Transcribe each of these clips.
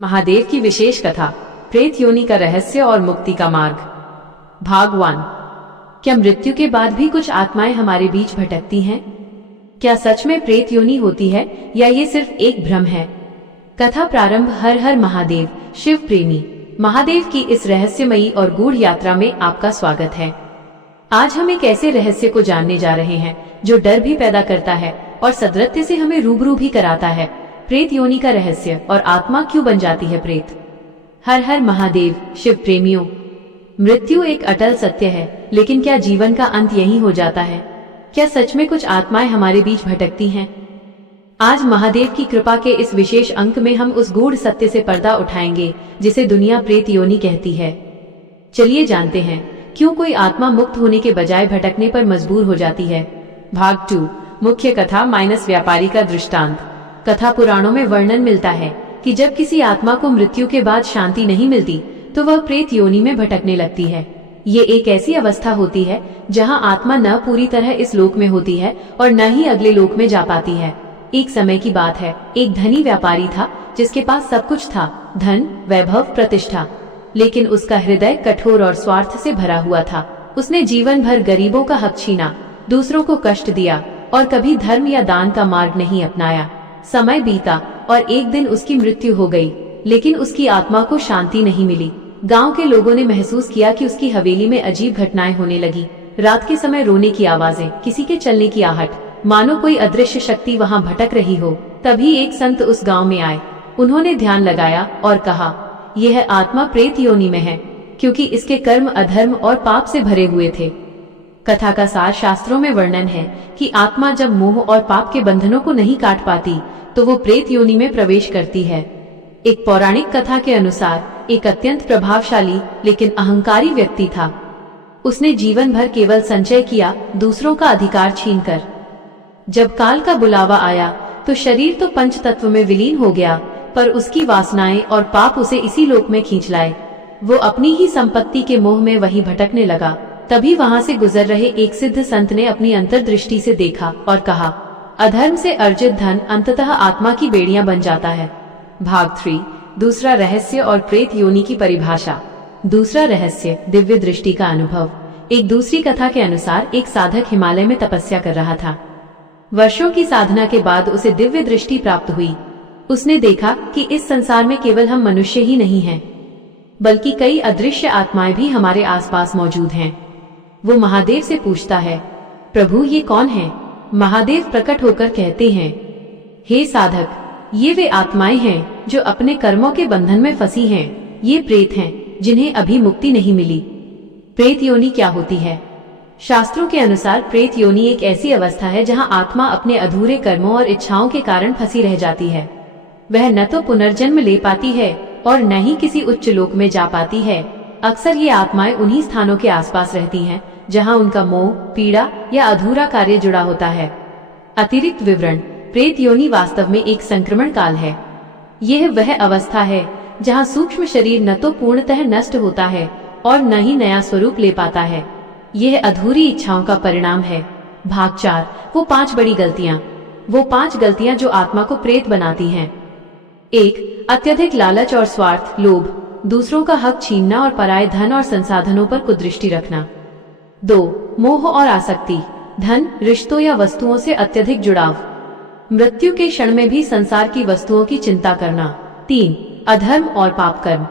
महादेव की विशेष कथा, प्रेत योनि का रहस्य और मुक्ति का मार्ग। भाग 1। क्या मृत्यु के बाद भी कुछ आत्माएं हमारे बीच भटकती हैं? क्या सच में प्रेत योनि होती है या ये सिर्फ एक भ्रम है? कथा प्रारंभ। हर हर महादेव। शिव प्रेमी महादेव की इस रहस्यमयी और गूढ़ यात्रा में आपका स्वागत है। आज हम एक ऐसे रहस्य को जानने जा रहे हैं जो डर भी पैदा करता है और सदृत्य से हमें रूबरू भी कराता है। प्रेत योनि का रहस्य और आत्मा क्यों बन जाती है प्रेत। हर हर महादेव। शिव प्रेमियों, मृत्यु एक अटल सत्य है, लेकिन क्या जीवन का अंत यही हो जाता है? क्या सच में कुछ आत्माएं हमारे बीच भटकती हैं? आज महादेव की कृपा के इस विशेष अंक में हम उस गूढ़ सत्य से पर्दा उठाएंगे जिसे दुनिया प्रेत योनि कहती है। चलिए जानते हैं क्यों कोई आत्मा मुक्त होने के बजाय भटकने पर मजबूर हो जाती है। भाग 2। मुख्य कथा माइनस व्यापारी का दृष्टांत। कथा पुराणों में वर्णन मिलता है कि जब किसी आत्मा को मृत्यु के बाद शांति नहीं मिलती तो वह प्रेत योनि में भटकने लगती है। ये एक ऐसी अवस्था होती है जहां आत्मा न पूरी तरह इस लोक में होती है और न ही अगले लोक में जा पाती है। एक समय की बात है, एक धनी व्यापारी था जिसके पास सब कुछ था, धन, वैभव, प्रतिष्ठा, लेकिन उसका हृदय कठोर और स्वार्थ से भरा हुआ था। उसने जीवन भर गरीबों का हक छीना, दूसरों को कष्ट दिया और कभी धर्म या दान का मार्ग नहीं अपनाया। समय बीता और एक दिन उसकी मृत्यु हो गई, लेकिन उसकी आत्मा को शांति नहीं मिली। गांव के लोगों ने महसूस किया कि उसकी हवेली में अजीब घटनाएं होने लगी। रात के समय रोने की आवाजें, किसी के चलने की आहट, मानो कोई अदृश्य शक्ति वहां भटक रही हो। तभी एक संत उस गांव में आए। उन्होंने ध्यान लगाया और कहा, यह आत्मा प्रेत योनि में है, क्योंकि इसके कर्म अधर्म और पाप से भरे हुए थे। कथा का सार शास्त्रों में वर्णन है कि आत्मा जब मोह और पाप के बंधनों को नहीं काट पाती तो वो प्रेत योनि में प्रवेश करती है। एक पौराणिक कथा के अनुसार एक अत्यंत प्रभावशाली लेकिन अहंकारी व्यक्ति था। उसने जीवन भर केवल संचय किया, दूसरों का अधिकार छीनकर। जब काल का बुलावा आया तो शरीर तो पंच तत्व में विलीन हो गया, पर उसकी वासनाएं और पाप उसे इसी लोक में खींच लाए। वो अपनी ही संपत्ति के मोह में वहीं भटकने लगा। तभी वहां से गुजर रहे एक सिद्ध संत ने अपनी अंतर्दृष्टि से देखा और कहा, अधर्म से अर्जित धन अंततः आत्मा की बेड़ियां बन जाता है। भाग 3। दूसरा रहस्य और प्रेत योनि की परिभाषा। दूसरा रहस्य, दिव्य दृष्टि का अनुभव। एक दूसरी कथा के अनुसार एक साधक हिमालय में तपस्या कर रहा था। वर्षों की साधना के बाद उसे दिव्य दृष्टि प्राप्त हुई। उसने देखा कि इस संसार में केवल हम मनुष्य ही नहीं हैं, बल्कि कई अदृश्य आत्माएं भी हमारे आसपास मौजूद हैं। वो महादेव से पूछता है, प्रभु ये कौन है? महादेव प्रकट होकर कहते हैं, हे साधक, ये वे आत्माएं हैं जो अपने कर्मों के बंधन में फंसी हैं। ये प्रेत हैं जिन्हें अभी मुक्ति नहीं मिली। प्रेत योनि क्या होती है? शास्त्रों के अनुसार प्रेत योनि एक ऐसी अवस्था है जहां आत्मा अपने अधूरे कर्मों और इच्छाओं के कारण फंसी रह जाती है। वह न तो पुनर्जन्म ले पाती है और न ही किसी उच्च लोक में जा पाती है। अक्सर ये आत्माएं उन्हीं स्थानों के आसपास रहती हैं जहां उनका मोह, पीड़ा या अधूरा कार्य जुड़ा होता है। अतिरिक्त विवरण। प्रेत योनि वास्तव में एक संक्रमण काल है। यह वह अवस्था है जहां सूक्ष्म शरीर न तो पूर्णतः नष्ट होता है और न ही नया स्वरूप ले पाता है। यह अधूरी इच्छाओं का परिणाम है। भाग 4। वो 5 बड़ी गलतियां। वो 5 गलतियां जो आत्मा को प्रेत बनाती हैं। 1. अत्यधिक लालच और स्वार्थ, लोभ, दूसरों का हक छीनना और पराये धन और संसाधनों पर कुदृष्टि रखना। 2. मोह और आसक्ति, धन, रिश्तों या वस्तुओं से अत्यधिक जुड़ाव, मृत्यु के क्षण में भी संसार की वस्तुओं की चिंता करना। 3. अधर्म और पाप कर्म,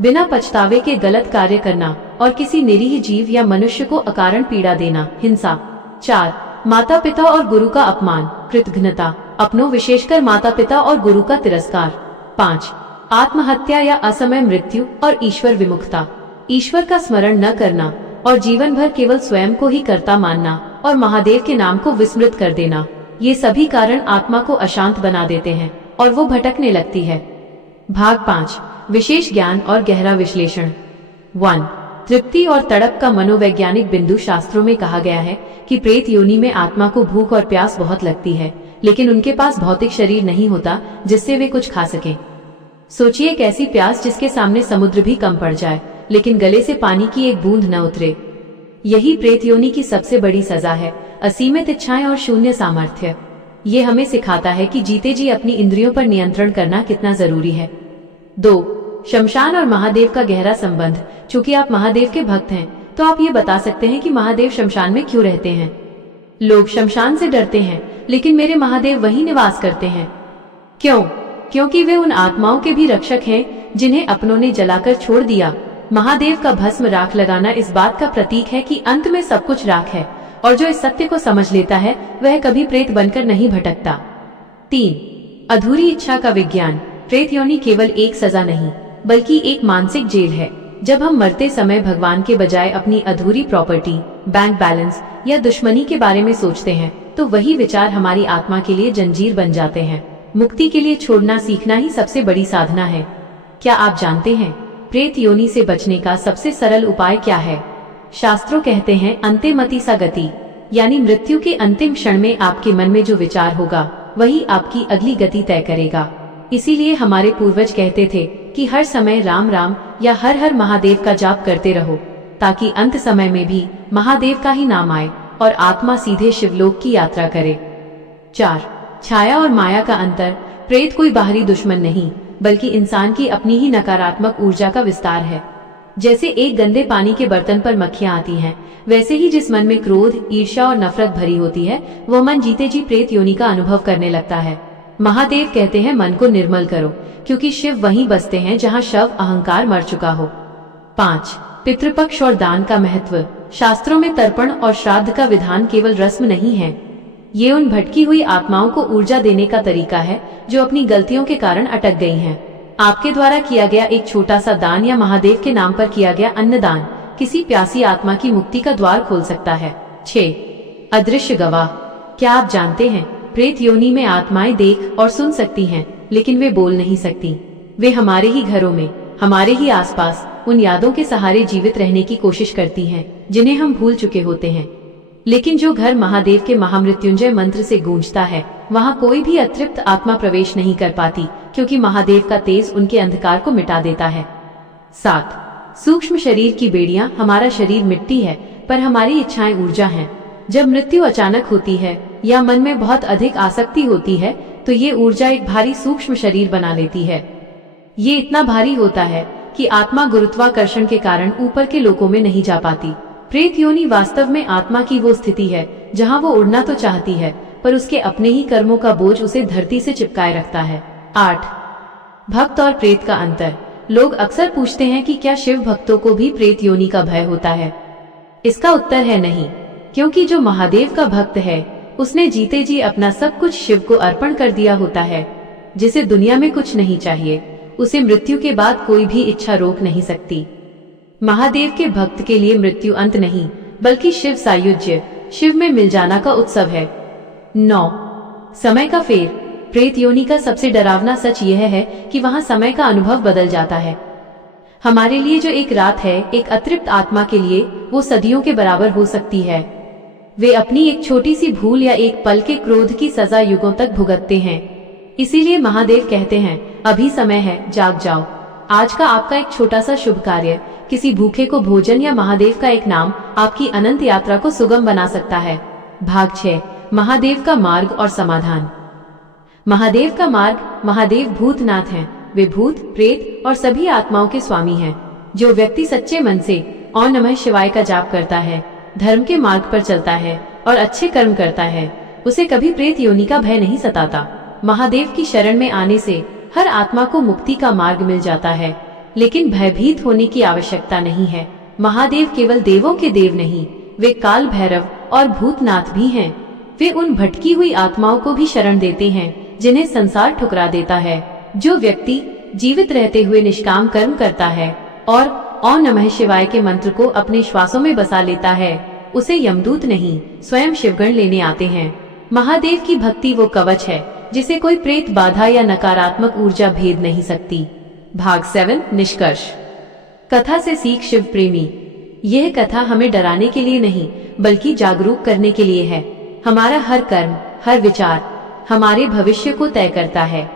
बिना पछतावे के गलत कार्य करना और किसी निरीह जीव या मनुष्य को अकारण पीड़ा देना, हिंसा। 4. माता पिता और गुरु का अपमान, कृतघ्नता, अपनों विशेषकर माता पिता और गुरु का तिरस्कार। 5. आत्महत्या या असमय मृत्यु और ईश्वर विमुखता, ईश्वर का स्मरण न करना और जीवन भर केवल स्वयं को ही कर्ता मानना और महादेव के नाम को विस्मृत कर देना। ये सभी कारण आत्मा को अशांत बना देते हैं और वो भटकने लगती है। भाग 5। विशेष ज्ञान और गहरा विश्लेषण। 1. तृप्ति और तड़प का मनोवैज्ञानिक बिंदु। शास्त्रों में कहा गया है कि प्रेत योनि में आत्मा को भूख और प्यास बहुत लगती है, लेकिन उनके पास भौतिक शरीर नहीं होता जिससे वे कुछ खा सकें। सोचिए एक ऐसी प्यास जिसके सामने समुद्र भी कम पड़ जाए, लेकिन गले से पानी की एक बूंद न उतरे। यही प्रेत योनि की सबसे बड़ी सजा है, असीमित इच्छाएं और शून्य सामर्थ्य। ये हमें सिखाता है कि जीते जी अपनी इंद्रियों पर नियंत्रण करना कितना जरूरी है। 2. शमशान और महादेव का गहरा संबंध। चूंकि आप महादेव के भक्त हैं, तो आप ये बता सकते हैं कि महादेव शमशान में क्यों रहते हैं। लोग शमशान से डरते हैं, लेकिन मेरे महादेव वहीं निवास करते हैं। क्यों? क्योंकि वे उन आत्माओं के भी रक्षक हैं जिन्हें अपनों ने जलाकर छोड़ दिया। महादेव का भस्म राख लगाना इस बात का प्रतीक है कि अंत में सब कुछ राख है, और जो इस सत्य को समझ लेता है वह कभी प्रेत बनकर नहीं भटकता। 3. अधूरी इच्छा का विज्ञान। प्रेत योनि केवल एक सजा नहीं, बल्कि एक मानसिक जेल है। जब हम मरते समय भगवान के बजाय अपनी अधूरी प्रॉपर्टी, बैंक बैलेंस या दुश्मनी के बारे में सोचते हैं, तो वही विचार हमारी आत्मा के लिए जंजीर बन जाते हैं। मुक्ति के लिए छोड़ना सीखना ही सबसे बड़ी साधना है। क्या आप जानते हैं प्रेत योनि से बचने का सबसे सरल उपाय क्या है? शास्त्रों कहते हैं अंतिमति सा गति, यानी मृत्यु के अंतिम क्षण में आपके मन में जो विचार होगा वही आपकी अगली गति तय करेगा। इसीलिए हमारे पूर्वज कहते थे कि हर समय राम राम या हर हर महादेव का जाप करते रहो, ताकि अंत समय में भी महादेव का ही नाम आए और आत्मा सीधे शिवलोक की यात्रा करे। 4. छाया और माया का अंतर। प्रेत कोई बाहरी दुश्मन नहीं, बल्कि इंसान की अपनी ही नकारात्मक ऊर्जा का विस्तार है। जैसे एक गंदे पानी के बर्तन पर मक्खियां आती हैं, वैसे ही जिस मन में क्रोध, ईर्ष्या और नफरत भरी होती है, वो मन जीते जी प्रेत योनि का अनुभव करने लगता है। महादेव कहते हैं मन को निर्मल करो, क्योंकि शिव वहीं बसते हैं जहां शव अहंकार मर चुका हो। 5. पितृपक्ष और दान का महत्व। शास्त्रों में तर्पण और श्राद्ध का विधान केवल रस्म नहीं है, ये उन भटकी हुई आत्माओं को ऊर्जा देने का तरीका है जो अपनी गलतियों के कारण अटक गई हैं। आपके द्वारा किया गया एक छोटा सा दान या महादेव के नाम पर किया गया अन्नदान किसी प्यासी आत्मा की मुक्ति का द्वार खोल सकता है। 6. अदृश्य गवाह। क्या आप जानते हैं प्रेत योनि में आत्माएं देख और सुन सकती हैं, लेकिन वे बोल नहीं सकती। वे हमारे ही घरों में, हमारे ही आसपास उन यादों के सहारे जीवित रहने की कोशिश करती हैं जिन्हें हम भूल चुके होते हैं। लेकिन जो घर महादेव के महामृत्युंजय मंत्र से गूंजता है, वहाँ कोई भी अतृप्त आत्मा प्रवेश नहीं कर पाती, क्योंकि महादेव का तेज उनके अंधकार को मिटा देता है। 7. सूक्ष्म शरीर की बेड़ियां। हमारा शरीर मिट्टी है, पर हमारी इच्छाएं ऊर्जा हैं। जब मृत्यु अचानक होती है या मन में बहुत अधिक आसक्ति होती है, तो ये ऊर्जा एक भारी सूक्ष्म शरीर बना लेती है। ये इतना भारी होता है कि आत्मा गुरुत्वाकर्षण के कारण ऊपर के लोकों में नहीं जा पाती। प्रेत योनि वास्तव में आत्मा की वो स्थिति है जहां वो उड़ना तो चाहती है, पर उसके अपने ही कर्मों का बोझ उसे धरती से चिपकाए रखता है। 8. भक्त और प्रेत का अंतर। लोग अक्सर पूछते हैं कि क्या शिव भक्तों को भी प्रेत योनि का भय होता है? इसका उत्तर है नहीं, क्योंकि जो महादेव का भक्त है उसने जीते जी अपना सब कुछ शिव को अर्पण कर दिया होता है। जिसे दुनिया में कुछ नहीं चाहिए, उसे मृत्यु के बाद कोई भी इच्छा रोक नहीं सकती। महादेव के भक्त के लिए मृत्यु अंत नहीं, बल्कि शिव सायुज्य, शिव में मिल जाना का उत्सव है। 9. समय का फेर। प्रेत योनि का सबसे डरावना सच यह है कि वहां समय का अनुभव बदल जाता है। हमारे लिए जो एक रात है, एक अतृप्त आत्मा के लिए वो सदियों के बराबर हो सकती है। वे अपनी एक छोटी सी भूल या एक पल के क्रोध की सजा युगों तक भुगतते हैं। इसीलिए महादेव कहते हैं, अभी समय है, जाग जाओ। आज का आपका एक छोटा सा शुभ कार्य, किसी भूखे को भोजन या महादेव का एक नाम आपकी अनंत यात्रा को सुगम बना सकता है। भाग 6. महादेव का मार्ग और समाधान। महादेव का मार्ग। महादेव भूतनाथ हैं। वे भूत, प्रेत और सभी आत्माओं के स्वामी हैं। जो व्यक्ति सच्चे मन से ओम नमः शिवाय का जाप करता है, धर्म के मार्ग पर चलता है और अच्छे कर्म करता है, उसे कभी प्रेत योनि का भय नहीं सताता। महादेव की शरण में आने से हर आत्मा को मुक्ति का मार्ग मिल जाता है, लेकिन भयभीत होने की आवश्यकता नहीं है। महादेव केवल देवों के देव नहीं, वे काल भैरव और भूतनाथ भी हैं। वे उन भटकी हुई आत्माओं को भी शरण देते हैं जिन्हें संसार ठुकरा देता है। जो व्यक्ति जीवित रहते हुए निष्काम कर्म करता है और ओम नमः शिवाय के मंत्र को अपने श्वासों में बसा लेता है, उसे यमदूत नहीं, स्वयं शिवगण लेने आते हैं। महादेव की भक्ति वो कवच है जिसे कोई प्रेत बाधा या नकारात्मक ऊर्जा भेद नहीं सकती। भाग 7. निष्कर्ष। कथा से सीख। शिव प्रेमी। यह कथा हमें डराने के लिए नहीं, बल्कि जागरूक करने के लिए है। हमारा हर कर्म, हर विचार हमारे भविष्य को तय करता है।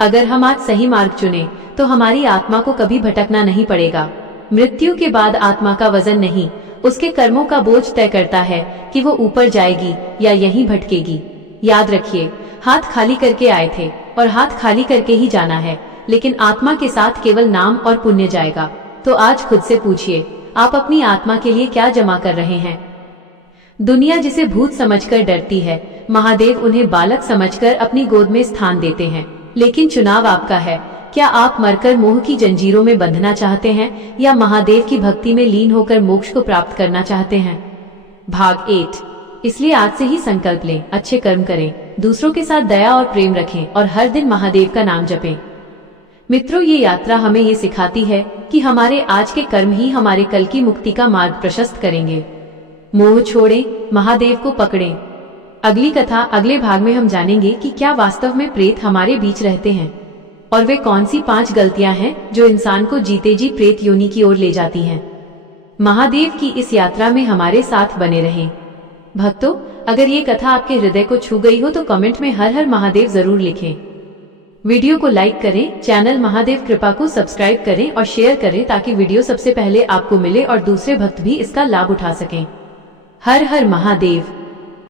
अगर हम आज सही मार्ग चुने तो हमारी आत्मा को कभी भटकना नहीं पड़ेगा। मृत्यु के बाद आत्मा का वजन नहीं, उसके कर्मों का बोझ तय करता है कि वो ऊपर जाएगी या यहीं भटकेगी। याद रखिए, हाथ खाली करके आए थे और हाथ खाली करके ही जाना है, लेकिन आत्मा के साथ केवल नाम और पुण्य जाएगा। तो आज खुद से पूछिए, आप अपनी आत्मा के लिए क्या जमा कर रहे हैं? दुनिया जिसे भूत समझकर डरती है, महादेव उन्हें बालक समझकर अपनी गोद में स्थान देते हैं। लेकिन चुनाव आपका है। क्या आप मरकर मोह की जंजीरों में बंधना चाहते हैं या महादेव की भक्ति में लीन होकर मोक्ष को प्राप्त करना चाहते हैं? भाग 8। इसलिए आज से ही संकल्प लें, अच्छे कर्म करें, दूसरों के साथ दया और प्रेम रखें और हर दिन महादेव का नाम जपें। मित्रों, ये यात्रा हमें ये सिखाती है कि हमारे आज के कर्म ही हमारे कल की मुक्ति का मार्ग प्रशस्त करेंगे। मोह छोड़ें, महादेव को पकड़ें। अगली कथा अगले भाग में हम जानेंगे कि क्या वास्तव में प्रेत हमारे बीच रहते हैं और वे कौन सी 5 गलतियां हैं जो इंसान को जीते जी प्रेत योनि की ओर ले जाती हैं। महादेव की इस यात्रा में हमारे साथ बने रहें। भक्तों, अगर ये कथा आपके हृदय को छू गई हो तो कमेंट में हर हर महादेव जरूर लिखें। वीडियो को लाइक करें, चैनल महादेव कृपा को सब्सक्राइब करें और शेयर करें ताकि वीडियो सबसे पहले आपको मिले और दूसरे भक्त भी इसका लाभ उठा सकें। हर हर महादेव।